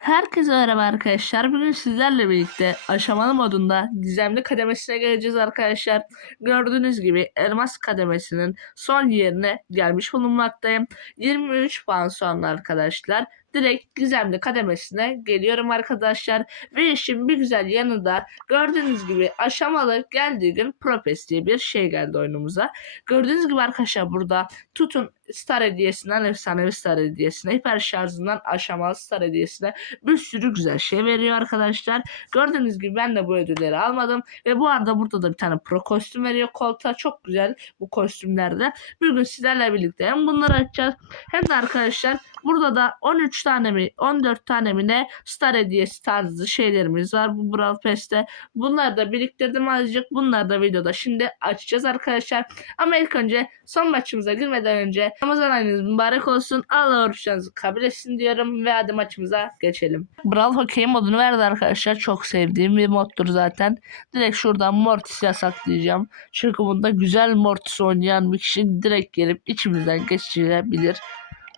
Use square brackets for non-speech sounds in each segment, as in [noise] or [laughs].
Herkese merhaba arkadaşlar. Bugün sizlerle birlikte aşamalı modunda gizemli kademesine geleceğiz arkadaşlar. Gördüğünüz gibi elmas kademesinin son yerine gelmiş bulunmaktayım. 23 puan sonra arkadaşlar direkt gizemli kademesine geliyorum arkadaşlar. Ve işin bir güzel yanı da gördüğünüz gibi aşamalı geldiği gün Propes diye bir şey geldi oyunumuza. Gördüğünüz gibi arkadaşlar burada tutun Star hediyesinden efsanevi Star hediyesine, hiper şarjından aşamalı Star hediyesine bir sürü güzel şey veriyor arkadaşlar. Gördüğünüz gibi ben de bu ödülleri almadım. Ve bu arada burada da bir tane pro kostüm veriyor koltuğa. Çok güzel bu kostümlerde. Bir gün sizlerle birlikte hem bunları açacağız hem de arkadaşlar burada da 13 tane mi 14 tane mi ne star hediyesi tarzı şeylerimiz var bu Brawl Pass'te. Bunları da biriktirdim azıcık. Bunları da videoda şimdi açacağız arkadaşlar. Ama ilk önce son maçımıza girmeden önce Ramazan ayınız mübarek olsun. Allah oruçlarınızı kabul etsin diyorum ve hadi maçımıza geçelim. Brawl Hockey modunu verdi arkadaşlar. Çok sevdiğim bir moddur zaten. Direkt şuradan Mortis yasaklayacağım. Çünkü bunda güzel Mortis oynayan bir kişi direkt gelip içimizden geçirebilir.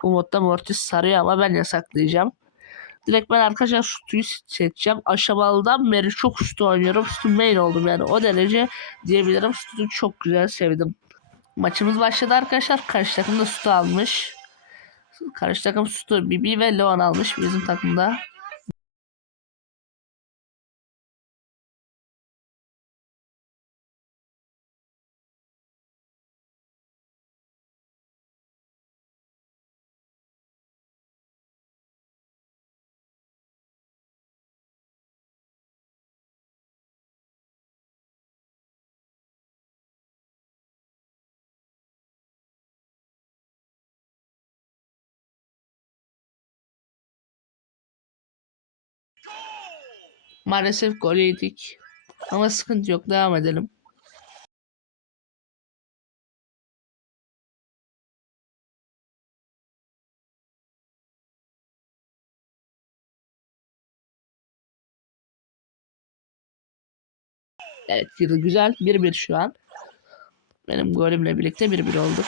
Bu modda Mortis sarıyor ama ben yasaklayacağım. Direkt ben arkadaşlar Stu'yu seçeceğim. Aşamalıdan beri çok Stu oynuyorum. Stu main oldum yani o derece diyebilirim. Stu'yu çok güzel sevdim. Maçımız başladı arkadaşlar. Karşı takım da Stu almış. Karşı takım Stu, Bibi ve Leon almış bizim takımda. Maalesef gol yedik. Ama sıkıntı yok. Devam edelim. Evet güzel. 1-1 şu an. Benim golümle birlikte 1-1 olduk.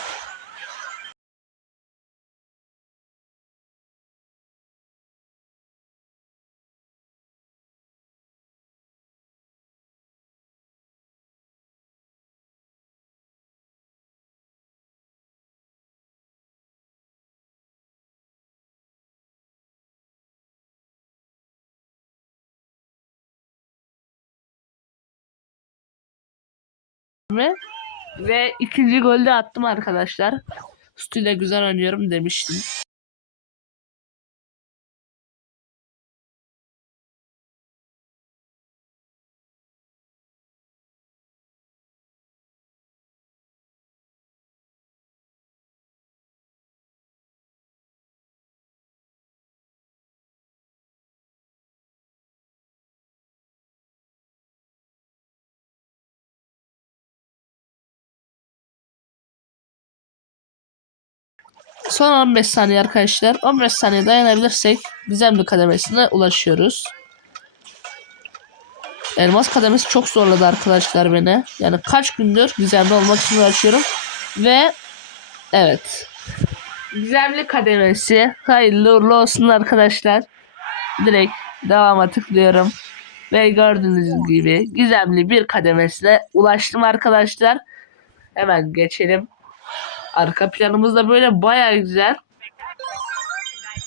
Ve, ve ikinci golü de attım arkadaşlar. Stu ile güzel oynuyorum demiştim. Son 15 saniye arkadaşlar. 15 saniye dayanabilirsek gizemli kademesine ulaşıyoruz. Elmas kademesi çok zorladı arkadaşlar beni. Yani kaç gündür gizemli olmak için uğraşıyorum. Ve evet. Gizemli kademesi hayırlı uğurlu olsun arkadaşlar. Direkt devama tıklıyorum. Ve gördüğünüz gibi gizemli bir kademesine ulaştım arkadaşlar. Hemen geçelim. Arka planımız da böyle baya güzel.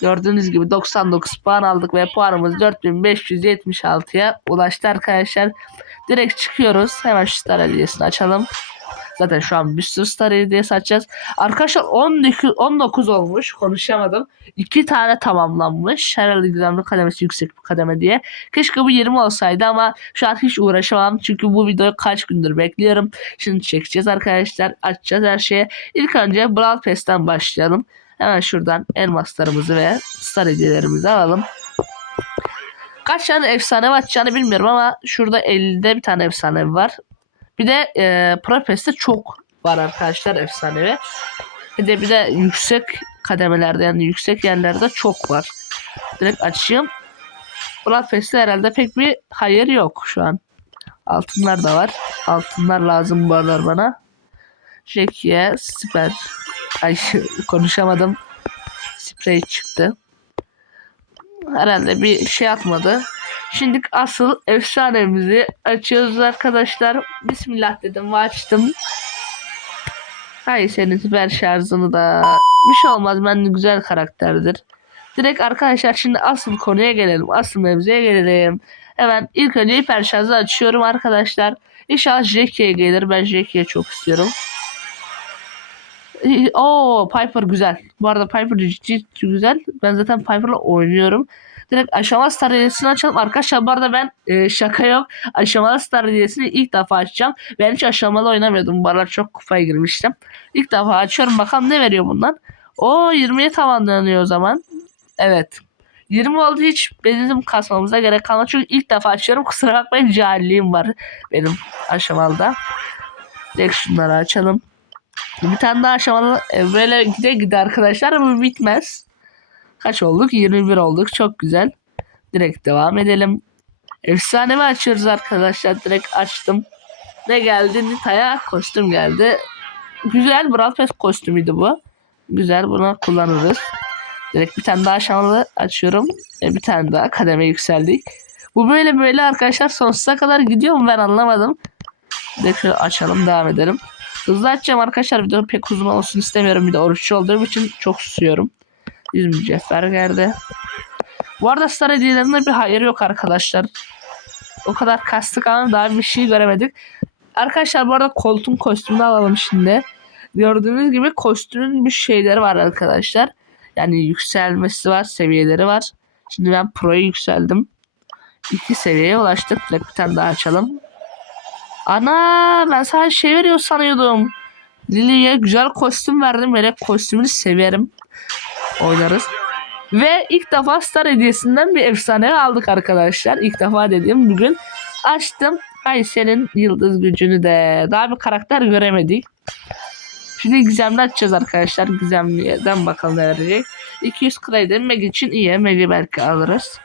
Gördüğünüz gibi 99 puan aldık ve puanımız 4576'ya ulaştı arkadaşlar. Direkt çıkıyoruz. Hemen şu star hediyesini açalım. Zaten şu an bir sürü star hediyesi açacağız. Arkadaşlar 19, 19 olmuş. Konuşamadım. 2 tane tamamlanmış. Herhalde gizemli kademesi yüksek bir kademe diye. Keşke bu 20 olsaydı ama şu an hiç uğraşamam. Çünkü bu videoyu kaç gündür bekliyorum. Şimdi çekeceğiz arkadaşlar. Açacağız her şeyi. İlk önce Brawl Pass'ten başlayalım. Hemen şuradan elmaslarımızı ve star hediyelerimizi alalım. Kaç tane efsane açacağını bilmiyorum ama şurada 50'de bir tane efsane var. Bir de e, Propest'te çok var arkadaşlar efsanevi. Bir de bir de yüksek kademelerde yani yüksek yerlerde çok var. Direkt açayım. Propest'te herhalde pek bir hayır yok şu an. Altınlar da var. Altınlar lazım bu aralar bana. Jekiye süper. Ay [laughs] konuşamadım. Sprey çıktı. Herhalde bir şey atmadı. Şimdi asıl efsanemizi açıyoruz arkadaşlar. Bismillah dedim açtım. Hayır senin süper şarjını da bir şey olmaz bence güzel karakterdir. Direkt arkadaşlar şimdi asıl konuya gelelim. Asıl mevzuya gelelim. Hemen ilk önce hiper şarjı açıyorum arkadaşlar. İnşallah Jackie'ye gelir. Ben Jackie'ye çok istiyorum. Oo Piper güzel. Bu arada Piper ciddi güzel. Ben zaten Piper'la oynuyorum. Direkt aşama star açalım. Arkadaşlar bu arada ben e, şaka yok. Aşamalı star ilk defa açacağım. Ben hiç aşamalı oynamıyordum. Bu aralar çok kupaya girmiştim. İlk defa açıyorum. Bakalım ne veriyor bundan. O 20'ye tamamlanıyor o zaman. Evet. 20 oldu hiç bizim kasmamıza gerek kalmadı. Çünkü ilk defa açıyorum. Kusura bakmayın cahilliğim var benim aşamalıda. Direkt şunları açalım. Bir tane daha aşamalı e, böyle gide gide arkadaşlar bu bitmez. Kaç olduk? 21 olduk. Çok güzel. Direkt devam edelim. Efsanevi açıyoruz arkadaşlar. Direkt açtım. Ne geldi? Nita'ya kostüm geldi. Güzel Brawl Pass kostümüydü bu. Güzel bunu kullanırız. Direkt bir tane daha aşamalı açıyorum. E, bir tane daha kademe yükseldik. Bu böyle böyle arkadaşlar sonsuza kadar gidiyor mu ben anlamadım. Direkt açalım devam edelim. Hızlı açacağım arkadaşlar video pek uzun olsun istemiyorum. Bir de oruçlu olduğum için çok susuyorum. Yüz mücevher geldi. Bu arada Star hediyelerinde bir hayır yok arkadaşlar. O kadar kastık ama daha bir şey göremedik. Arkadaşlar bu arada koltuğun kostümünü alalım şimdi. Gördüğünüz gibi kostümün bir şeyleri var arkadaşlar. Yani yükselmesi var, seviyeleri var. Şimdi ben Pro'ya yükseldim. İki seviyeye ulaştık. Bir tane daha açalım. Ana ben sadece şey veriyor sanıyordum. Lily'ye güzel kostüm verdim. Böyle kostümünü severim. Oynarız. Ve ilk defa Star hediyesinden bir efsane aldık arkadaşlar. İlk defa dediğim bugün açtım. Ay senin yıldız gücünü de. Daha bir karakter göremedik. Şimdi gizemli açacağız arkadaşlar. Gizemli'den bakalım ne verecek. 200 kredi Meg için iyi. Meg'i belki alırız.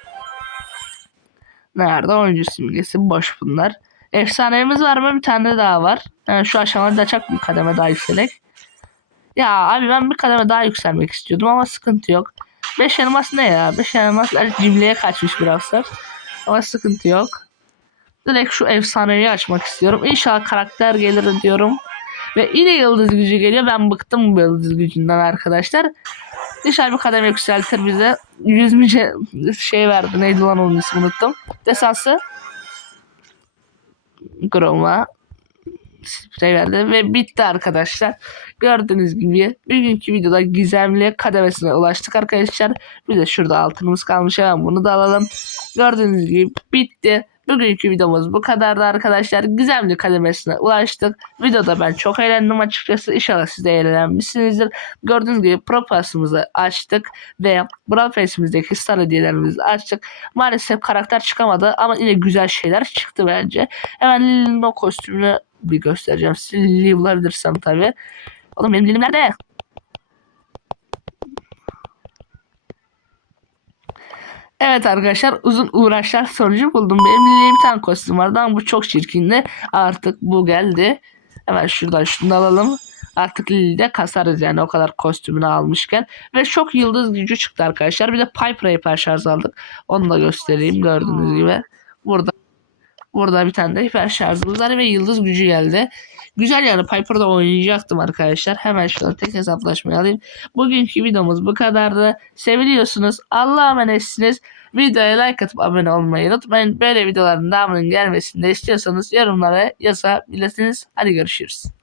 Nerede? Oyuncu simgesi. Boş bunlar. Efsanemiz var mı? Bir tane daha var. Yani şu aşamada da çok bir kademe daha yükselek. Ya abi ben bir kademe daha yükselmek istiyordum ama sıkıntı yok. 5 elmas ne ya? 5 elmaslar cimriye kaçmış birazlar. Ama sıkıntı yok. Direkt şu efsaneyi açmak istiyorum. İnşallah karakter gelir diyorum. Ve yine yıldız gücü geliyor. Ben bıktım bu yıldız gücünden arkadaşlar. İnşallah bir kademe yükseltir bize. 100 müce şey verdi. Neydi lan onun ismini unuttum. Desansı. Groma verdi ve bitti arkadaşlar. Gördüğünüz gibi bugünkü videoda gizemli kademesine ulaştık arkadaşlar. Bir de şurada altınımız kalmış hemen bunu da alalım. Gördüğünüz gibi bitti. Bugünkü videomuz bu kadardı arkadaşlar. Gizemli kademesine ulaştık. Videoda ben çok eğlendim açıkçası. İnşallah siz de eğlenmişsinizdir. Gördüğünüz gibi Pro Pass'ımızı açtık ve Brawl star hediyelerimizi açtık. Maalesef karakter çıkamadı ama yine güzel şeyler çıktı bence. Hemen Lili'nin o kostümünü bir göstereceğim. Size Lili'yi bulabilirsem tabi. Oğlum benim Lili'm nerede? Evet arkadaşlar uzun uğraşlar sonucu buldum. Benim Lili'ye bir tane kostüm vardı ama bu çok çirkindi. Artık bu geldi. Hemen şuradan şunu alalım. Artık Lili'de kasarız yani o kadar kostümünü almışken. Ve çok yıldız gücü çıktı arkadaşlar. Bir de Piper Hyper şarj aldık. Onu da göstereyim gördüğünüz gibi. Burada Burada bir tane de hiper şarjımız var ve yıldız gücü geldi. Güzel yani Piper'da oynayacaktım arkadaşlar. Hemen şöyle tek hesaplaşmayı alayım. Bugünkü videomuz bu kadardı. Seviliyorsunuz. Allah'a emanetsiniz. Videoya like atıp abone olmayı unutmayın. Böyle videoların devamının gelmesini de istiyorsanız yorumlara yazabilirsiniz. Hadi görüşürüz.